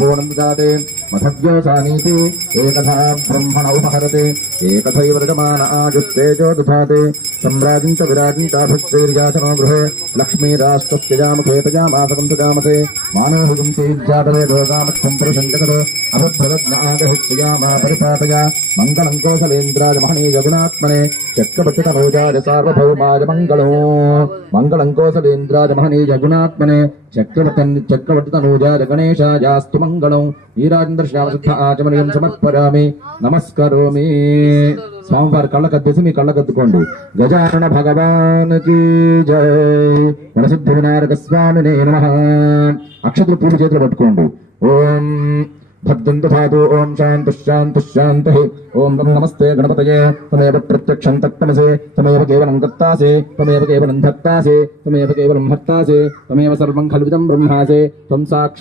पूर्णं ददाते मठव्योसानीति एकधा ब्रह्मण उपहरते एकथैव रजमान आजुस्तेजो दधाते सम्राजिञ्च विराजिञ्चाभुश्चैर्याचनो गृहे लक्ष्मीराष्ट्रस्यजामुखे तजामासकं तजामसे मानोहुगुंसेज्जातवे दोगामच्छं पुरुषञ्जगतो अभद्ररत्न आगहिष्यजामा परिपातया मङ्गलं कोसलेन्द्राय महनीय गुणात्मने चक्रवर्तितनूजाय सार्वभौमाय मङ्गलं कोसलेन्द्राय महनीय गुणात्मने चक्रवर्तितनूजाय गणेशायास्तु मङ्गलं ఈరాజేంద్రశ్యామశుద్ధ ఆచమనీయం సమర్పయామి నమస్కరోమి. స్వామివారి కళ్ళకద్దేసి మీ కళ్ళకద్దుకోండి. గజానన భగవాన్ కీ జై. వరసిద్ధి వినాయక స్వామినే నమః. అక్షతులు పూర్తి చేతులు పట్టుకోండి. ఓం భద్రం దధాతు. ఓం శాంతిః. ఓం నమస్తే గణపతయే. తమేవ ప్రత్యక్షం తత్తమసే. తమేవ కేవలం కర్తాసే. తమేవ కేవలం ధర్తాసే. తమేవ కేవలం హర్తాసే. తమేవ సర్వం ఖల్విదం బ్రహ్మాసే. త్వం సాక్షి